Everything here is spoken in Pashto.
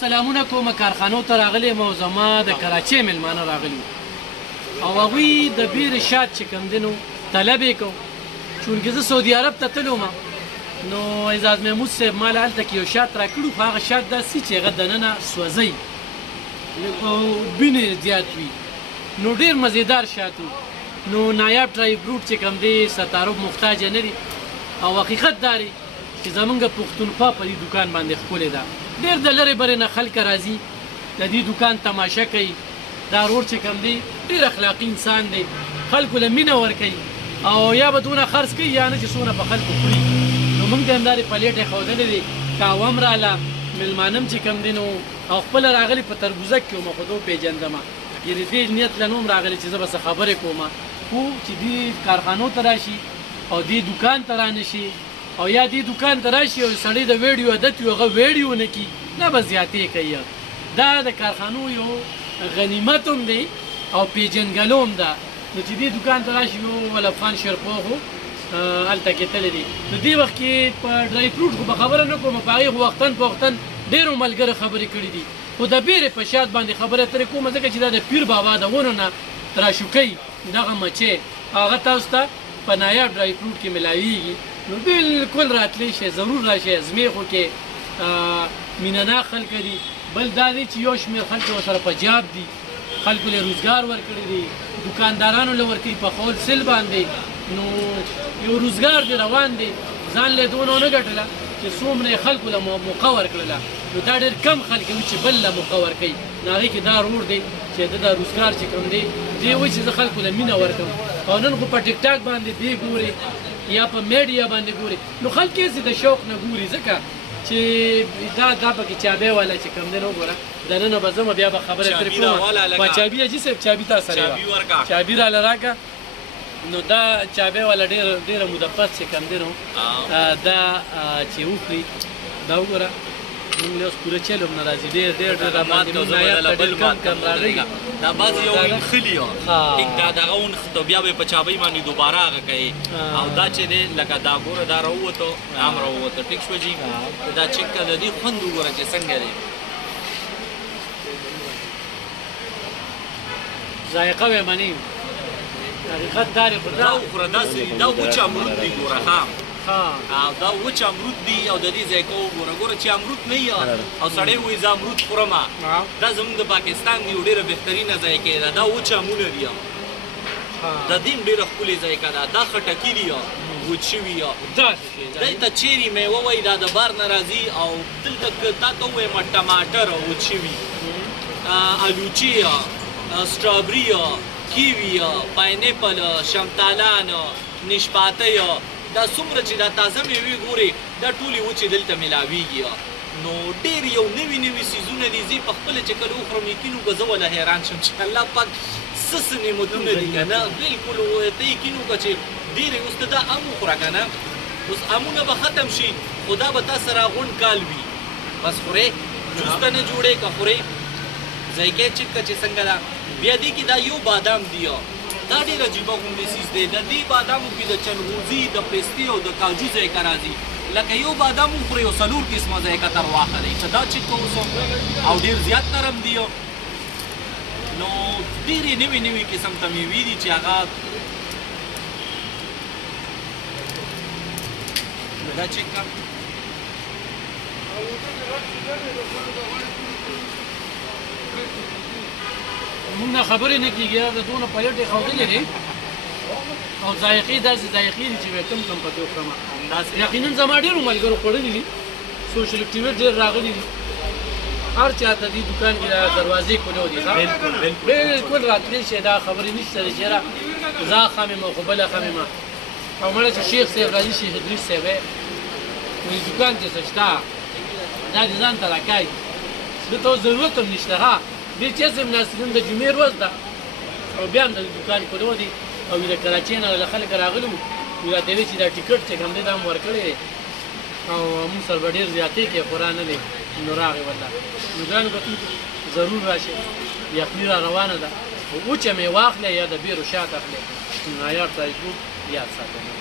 سلامونه کومه کارخانو ته راغلی یم او زما د کراچۍ میلمانه راغلي او هغوی د بیر شات چې کوم دی نو طلب یې کو چونکې زه سعودي عرب ته تللی وم نو اعزاز محمود صاحب ما له هلته کې یو شات راکړي خو هغه شات داسې چې هغه دننه سوځئ او بینې زیات وي نو ډېر مزیدار شات نو نایاب ډرای فروټ چې کوم دی ستارب محتاجه نه دي او حقیقت دا دی چې زمونږ پښتونخوا په دې دوکان باندې ښکلې ده ډېر د لرې برې نه خلک راځي د دې دوکان تماشه کوي دا روډ چې کوم دی ډېر اخلاقي انسان دی خلکو له مینه ورکوي او یا به دونه خرڅ کوي یا نه چې څومره په خلکو خوري نو موږ ته همدارې پلیټ یې ښودلی دی قهوه م راله میلمانه م چې کوم دی نو او خپله راغلي په تربوزک کې ومه خو ده وپېژندمه یعنې دې نیت له نوم راغلی چې زه به څه خبرې کومه خو چې دې کارخانو ته راشي او دې دوکان ته رانشي او یا دې دوکان ته راشي او سړی د ویډیو عادت وي هغه ویډیو نه کړي نه به زیاتې کوي دا د کارخانو یو غنیمت هم دی او پیژنګلو هم ده نو چې دې دوکان ته راشي یو افغان شیرپوه خو هلته کېتلی دی نو دې وخت کې په ډرای فروټ خو به خبره نه کوم په هغې خو وختن په وختن ډېرو ملګرو خبرې کړي دي خو د بیرې په شات باندې خبرې اترې کومه ځکه چې دا د پیر بابا د ونو نه راشوکۍ دغه مچۍ هغه تاسو ته په نایاب ډرای فروټ کې ملاویږي نو بالکل راتلی شئ ضرور راشئ زمې خو کې مینهناک خلک دي بل دا دی چې یو شمېر خلک ورسره په جاب دي خلکو له روزګار ورکړی دی دوکاندارانو له ورکوي په هول سیل باندې نو یو روزګار دی روان دی ځان له دونه ونه ګټله چې څومره خلکو له موقع ورکړله نو دا ډېر کم خلک وي چې بل له موقع ورکوي نو هغې کې دا روډ دی چې د دا روزګار چې کوم دی دې وایي چې زه خلکو له مینه ورکوم او نن خو په ټیک ټاک باندې دی ګوري یا په میډیا باندې ګوري نو خلک یې د شوق نه ګوري ځکه چې دا پکې چابې والا چې کوم دی نو ګوره دننه به ځم بیا به خبرې ترې کوم په چابي اجي صاحب چابي تا سره وه چابي راله راکړه نو دا چابې والا ډېره مدفس چې کوم دی نو دا چې وکړي دا وګوره موږ له اوس پوره چل هم نه راځي ډېر راباندې موږ نایاب ته ډېر کم راغلي دا بعضې یو ونښلي دا دغه ونښته بیا به یې په چابۍ باندې دوباره هغه کوي او دا چې دی لکه دا ګوره دا راووتو دا هم راووتو ټیک شوه جي دا چک که د دې خوند وګوره چې څنګه دی ذایقه به مني حقیقت دا دی خو دا وخوره داسې دا وچ امرود دی ګوره او دا وچ امرود دی او د دې ذایقه وګوره چې امرود نه وي او سړی وایي زه امرود خورم دا زموږ د پاکستان یو ډېره بهترینه ذایقه ده دا وچ امونه دي د دې هم ډېره ښکلې ذایقه ده دا خټکي دي وچ شوي دی ته چیرې میوه وایي دا د بار نه راځي او دلته تا ته ووایم ټماټر وچ شوي الوچې سټرابري کیوي پاینیپل شمتالان نشپاتی دا څومره چې دا تازه میوې ګورې دا ټولې وچې دلته میلاویږي نو ډېر یو نوي څیزونه دي زه پخپله چې کله وخورم یقین وکړه زه وله حیران شم چې الله پاک څه نعمتونه دي که نه بلکل ته یقین وکړه چې ډېرې اوس ته دا ام وخوره که نه اوس امونه به ختم شي خو دا به تا سره غونډ کال وي بس خورې جوس ته نه جوړې که خورې ذایقه چک که چې څنګه ده بیا دې کې دا یو بادام دی دا ډېر عجیبه غوندې څیز دی د دې بادامو کې د چلغوزي د پستې او د کاجو ذایقه راځي لکه یو بادام وخورې او څلور قسمه ذایقه تر واخلئ که دا چک اوس او ډېر زیات نرم دی نو ډېرې نوي قسم ته میوې دي چې هغه دا چک کړه موږ نه خبرې نه کېږي دا دونه پلیټ یې ښودلې دي او ذایقې داسې ذایقې دي چې کم پکې وخورم یقینا زما ډېرو ملګرو خوړلي دي سوشل اکټیویټ ډېر راغلي دي هر چا ته دې دوکان کې دروازې کولو دي بالکل راتلی شي دا خبرې نشته چې یاره زه خم یم خو بله خم یم او مړه چې شیخ صاحب راځي شیخ ادریس صاحب وایي دوکان کې څه شته دا دې ځان ته راکاږي ده ته اوس ضرورت هم نشته ها دې چې صاحب ناصرین د جمعې ورځ ده او بیا هم د دوکان کولو دي او د کراچۍ نه له خلک راغلي وو وایي راته وایي چې دا ټیکټ چې کوم دی دا هم ورکړی دی او موږ سره به ډېر زیاتې کې خورا نه دی نو راغی ورته نو ګرانو کتونکو ضرور راشئ یخني را روانه ده وچه مې واخلئ یا د بیرو شات اخلئ نایاب ډرای فروټ یاد ساتئ